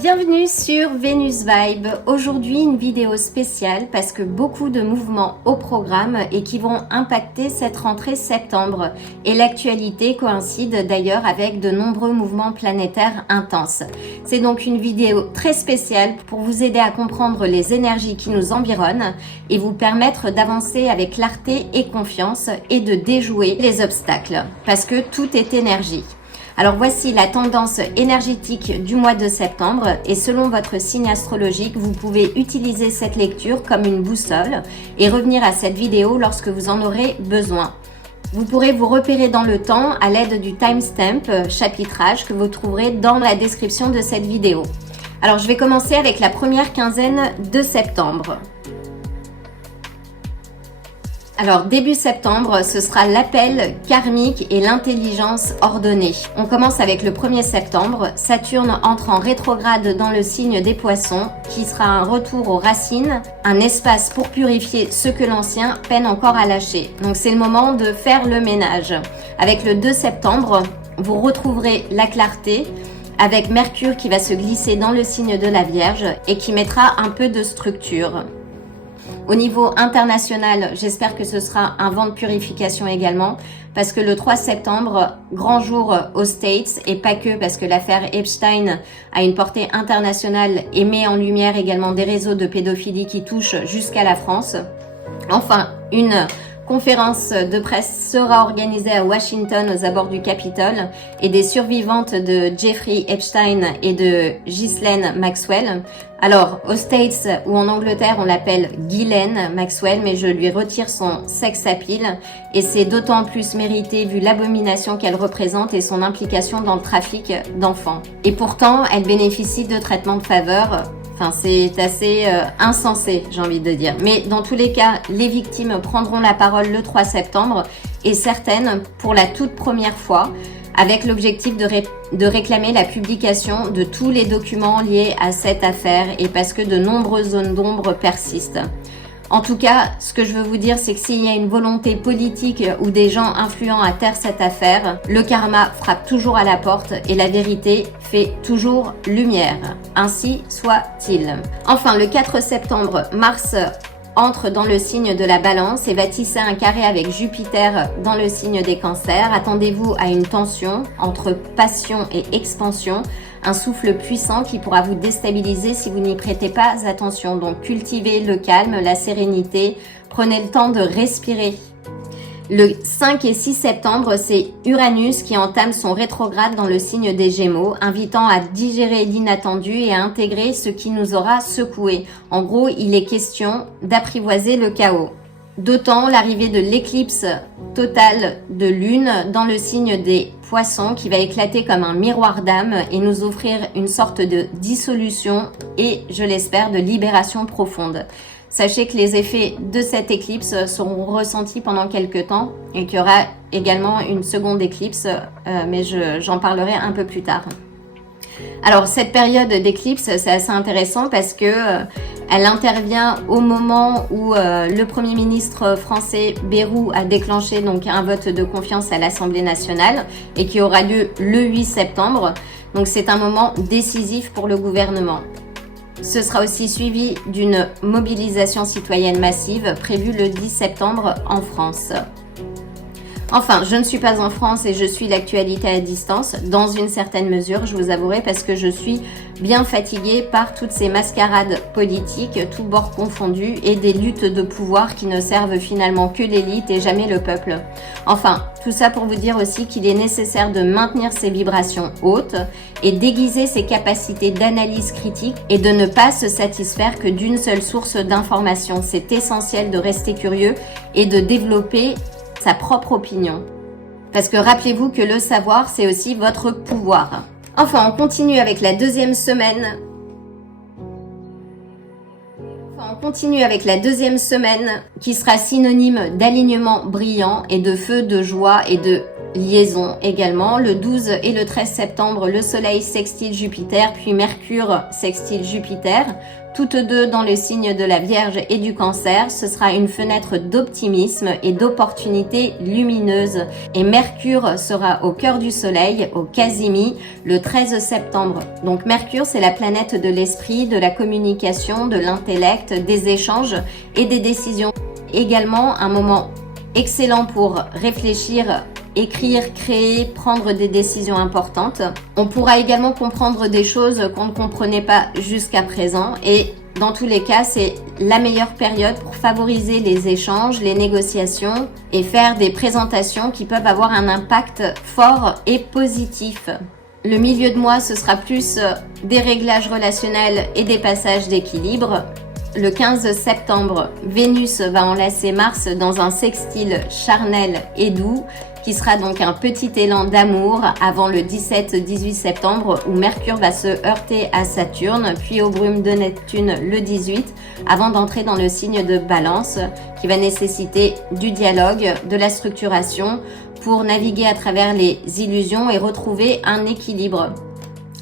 Bienvenue sur Venus Vibe. Aujourd'hui une vidéo spéciale parce que beaucoup de mouvements au programme et qui vont impacter cette rentrée septembre. Et l'actualité coïncide d'ailleurs avec de nombreux mouvements planétaires intenses. C'est donc une vidéo très spéciale pour vous aider à comprendre les énergies qui nous environnent et vous permettre d'avancer avec clarté et confiance et de déjouer les obstacles parce que tout est énergie. Alors voici la tendance énergétique du mois de septembre et selon votre signe astrologique, vous pouvez utiliser cette lecture comme une boussole et revenir à cette vidéo lorsque vous en aurez besoin. Vous pourrez vous repérer dans le temps à l'aide du timestamp chapitrage que vous trouverez dans la description de cette vidéo. Alors je vais commencer avec la première quinzaine de septembre. Alors début septembre, ce sera l'appel karmique et l'intelligence ordonnée. On commence avec le 1er septembre. Saturne entre en rétrograde dans le signe des Poissons, qui sera un retour aux racines, un espace pour purifier ce que l'ancien peine encore à lâcher. Donc c'est le moment de faire le ménage. Avec le 2 septembre, vous retrouverez la clarté, avec Mercure qui va se glisser dans le signe de la Vierge et qui mettra un peu de structure. Au niveau international, j'espère que ce sera un vent de purification également, parce que le 3 septembre, grand jour aux States, et pas que, parce que l'affaire Epstein a une portée internationale et met en lumière également des réseaux de pédophilie qui touchent jusqu'à la France. Enfin, une conférence de presse sera organisée à Washington aux abords du Capitole et des survivantes de Jeffrey Epstein et de Ghislaine Maxwell. Alors, aux States ou en Angleterre, on l'appelle Ghislaine Maxwell, mais je lui retire son sex appeal et c'est d'autant plus mérité vu l'abomination qu'elle représente et son implication dans le trafic d'enfants. Et pourtant, elle bénéficie de traitements de faveur. Enfin, c'est assez insensé, j'ai envie de dire. Mais dans tous les cas, les victimes prendront la parole le 3 septembre et certaines pour la toute première fois avec l'objectif de réclamer la publication de tous les documents liés à cette affaire et parce que de nombreuses zones d'ombre persistent. En tout cas, ce que je veux vous dire, c'est que s'il y a une volonté politique ou des gens influents à taire cette affaire, le karma frappe toujours à la porte et la vérité fait toujours lumière. Ainsi soit-il. Enfin, le 4 septembre, Mars entre dans le signe de la Balance et va tisser un carré avec Jupiter dans le signe des Cancers. Attendez-vous à une tension entre passion et expansion, un souffle puissant qui pourra vous déstabiliser si vous n'y prêtez pas attention. Donc cultivez le calme, la sérénité, prenez le temps de respirer. Le 5 et 6 septembre, c'est Uranus qui entame son rétrograde dans le signe des Gémeaux, invitant à digérer l'inattendu et à intégrer ce qui nous aura secoué. En gros, il est question d'apprivoiser le chaos. D'autant l'arrivée de l'éclipse totale de lune dans le signe des Poissons qui va éclater comme un miroir d'âme et nous offrir une sorte de dissolution et, je l'espère, de libération profonde. Sachez que les effets de cette éclipse seront ressentis pendant quelques temps et qu'il y aura également une seconde éclipse, mais j'en parlerai un peu plus tard. Alors cette période d'éclipse, c'est assez intéressant parce que elle intervient au moment où le Premier ministre français Bayrou a déclenché donc un vote de confiance à l'Assemblée nationale et qui aura lieu le 8 septembre. Donc c'est un moment décisif pour le gouvernement. Ce sera aussi suivi d'une mobilisation citoyenne massive prévue le 10 septembre en France. Enfin, je ne suis pas en France et je suis l'actualité à distance, dans une certaine mesure, je vous avouerai, parce que je suis bien fatiguée par toutes ces mascarades politiques, tous bords confondus, et des luttes de pouvoir qui ne servent finalement que l'élite et jamais le peuple. Enfin, tout ça pour vous dire aussi qu'il est nécessaire de maintenir ses vibrations hautes et d'aiguiser ses capacités d'analyse critique et de ne pas se satisfaire que d'une seule source d'information. C'est essentiel de rester curieux et de développer sa propre opinion. Parce que rappelez-vous que le savoir, c'est aussi votre pouvoir. Enfin, on continue avec la deuxième semaine. Qui sera synonyme d'alignement brillant et de feu, de joie et de liaison également. Le 12 et le 13 septembre, le Soleil sextile Jupiter, puis Mercure sextile Jupiter. toutes deux dans le signe de la Vierge et du Cancer. Ce sera une fenêtre d'optimisme et d'opportunités lumineuses. Et Mercure sera au cœur du Soleil, au Casimi, le 13 septembre. Donc Mercure, c'est la planète de l'esprit, de la communication, de l'intellect, des échanges et des décisions. Également un moment excellent pour réfléchir, écrire, créer, prendre des décisions importantes. On pourra également comprendre des choses qu'on ne comprenait pas jusqu'à présent et dans tous les cas, c'est la meilleure période pour favoriser les échanges, les négociations et faire des présentations qui peuvent avoir un impact fort et positif. Le milieu de mois, ce sera plus des réglages relationnels et des passages d'équilibre. Le 15 septembre, Vénus va enlacer Mars dans un sextile charnel et doux qui sera donc un petit élan d'amour avant le 17-18 septembre où Mercure va se heurter à Saturne puis aux brumes de Neptune le 18 avant d'entrer dans le signe de Balance qui va nécessiter du dialogue, de la structuration pour naviguer à travers les illusions et retrouver un équilibre.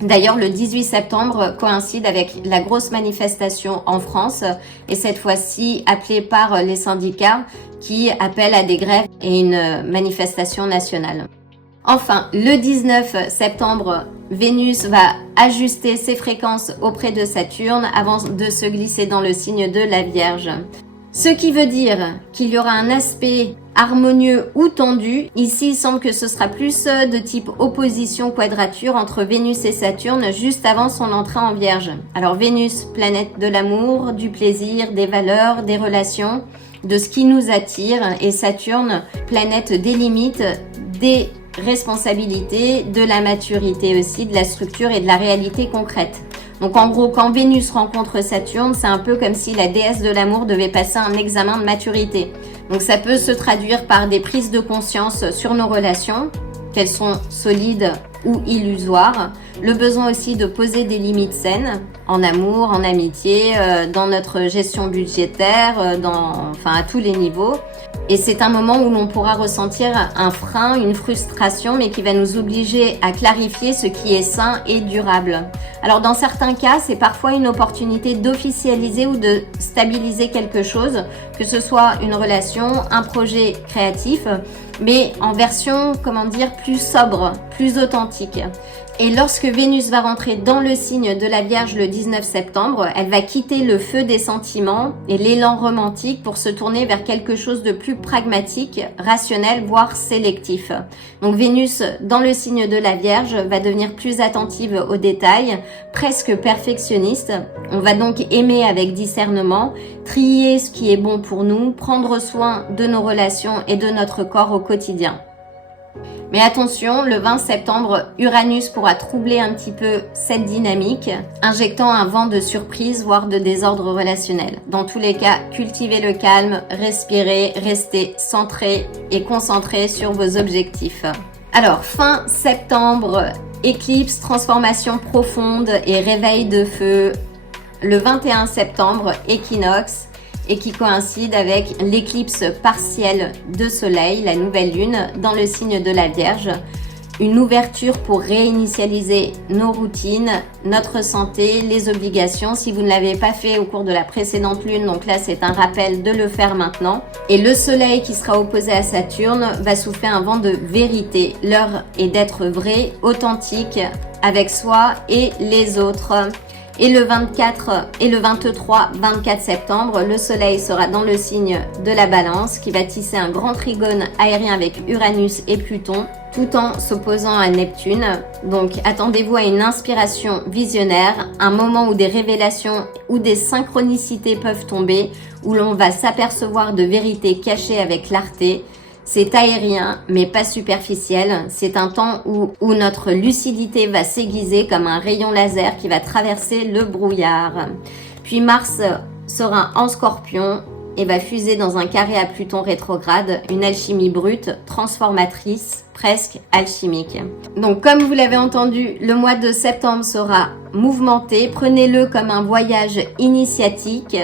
D'ailleurs, le 18 septembre coïncide avec la grosse manifestation en France et cette fois-ci appelée par les syndicats qui appellent à des grèves et une manifestation nationale. Enfin, le 19 septembre, Vénus va ajuster ses fréquences auprès de Saturne avant de se glisser dans le signe de la Vierge. Ce qui veut dire qu'il y aura un aspect harmonieux ou tendu. Ici, il semble que ce sera plus de type opposition-quadrature entre Vénus et Saturne juste avant son entrée en Vierge. Alors Vénus, planète de l'amour, du plaisir, des valeurs, des relations, de ce qui nous attire, et Saturne, planète des limites, des responsabilités, de la maturité aussi, de la structure et de la réalité concrète. Donc en gros, quand Vénus rencontre Saturne, c'est un peu comme si la déesse de l'amour devait passer un examen de maturité. Donc ça peut se traduire par des prises de conscience sur nos relations, qu'elles sont solides ou illusoires. Le besoin aussi de poser des limites saines, en amour, en amitié, dans notre gestion budgétaire, à tous les niveaux. Et c'est un moment où l'on pourra ressentir un frein, une frustration, mais qui va nous obliger à clarifier ce qui est sain et durable. Alors dans certains cas, c'est parfois une opportunité d'officialiser ou de stabiliser quelque chose, que ce soit une relation, un projet créatif, mais en version, plus sobre, plus authentique. Et lorsque Vénus va rentrer dans le signe de la Vierge le 19 septembre, elle va quitter le feu des sentiments et l'élan romantique pour se tourner vers quelque chose de plus pragmatique, rationnel, voire sélectif. Donc Vénus, dans le signe de la Vierge, va devenir plus attentive aux détails, presque perfectionniste. On va donc aimer avec discernement, trier ce qui est bon pour nous, prendre soin de nos relations et de notre corps au quotidien. Mais attention, le 20 septembre, Uranus pourra troubler un petit peu cette dynamique, injectant un vent de surprise, voire de désordre relationnel. Dans tous les cas, cultivez le calme, respirez, restez centré et concentré sur vos objectifs. Alors, fin septembre, éclipse, transformation profonde et réveil de feu. Le 21 septembre, équinoxe, et qui coïncide avec l'éclipse partielle de soleil, la nouvelle lune, dans le signe de la Vierge. Une ouverture pour réinitialiser nos routines, notre santé, les obligations. Si vous ne l'avez pas fait au cours de la précédente lune, donc là c'est un rappel de le faire maintenant. Et le soleil qui sera opposé à Saturne va souffler un vent de vérité. L'heure est d'être vrai, authentique avec soi et les autres. Et le 24 et le 23-24 septembre, le soleil sera dans le signe de la Balance qui va tisser un grand trigone aérien avec Uranus et Pluton tout en s'opposant à Neptune. Donc attendez-vous à une inspiration visionnaire, un moment où des révélations ou des synchronicités peuvent tomber, où l'on va s'apercevoir de vérités cachées avec clarté. C'est aérien, mais pas superficiel. C'est un temps où notre lucidité va s'aiguiser comme un rayon laser qui va traverser le brouillard. Puis Mars sera en Scorpion et va fuser dans un carré à Pluton rétrograde, une alchimie brute, transformatrice, presque alchimique. Donc comme vous l'avez entendu, le mois de septembre sera mouvementé. Prenez-le comme un voyage initiatique.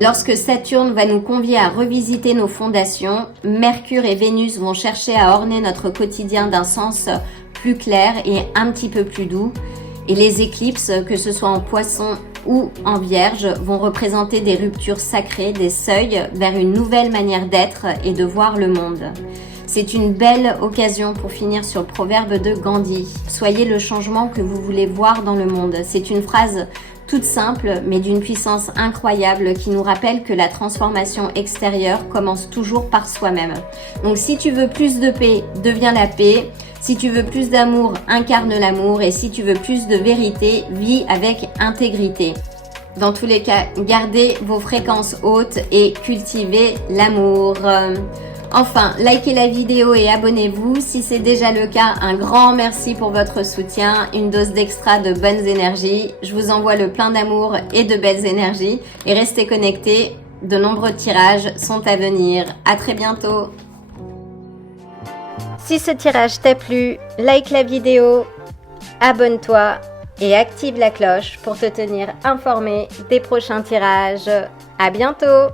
Lorsque Saturne va nous convier à revisiter nos fondations, Mercure et Vénus vont chercher à orner notre quotidien d'un sens plus clair et un petit peu plus doux. Et les éclipses, que ce soit en Poisson ou en Vierge vont représenter des ruptures sacrées, des seuils vers une nouvelle manière d'être et de voir le monde. C'est une belle occasion pour finir sur le proverbe de Gandhi. Soyez le changement que vous voulez voir dans le monde. C'est une phrase toute simple, mais d'une puissance incroyable qui nous rappelle que la transformation extérieure commence toujours par soi-même. Donc si tu veux plus de paix, deviens la paix. Si tu veux plus d'amour, incarne l'amour. Et si tu veux plus de vérité, vis avec intégrité. Dans tous les cas, gardez vos fréquences hautes et cultivez l'amour. Enfin, likez la vidéo et abonnez-vous. Si c'est déjà le cas, un grand merci pour votre soutien, une dose d'extra de bonnes énergies. Je vous envoie le plein d'amour et de belles énergies. Et restez connectés, de nombreux tirages sont à venir. À très bientôt. Si ce tirage t'a plu, like la vidéo, abonne-toi et active la cloche pour te tenir informé des prochains tirages. À bientôt!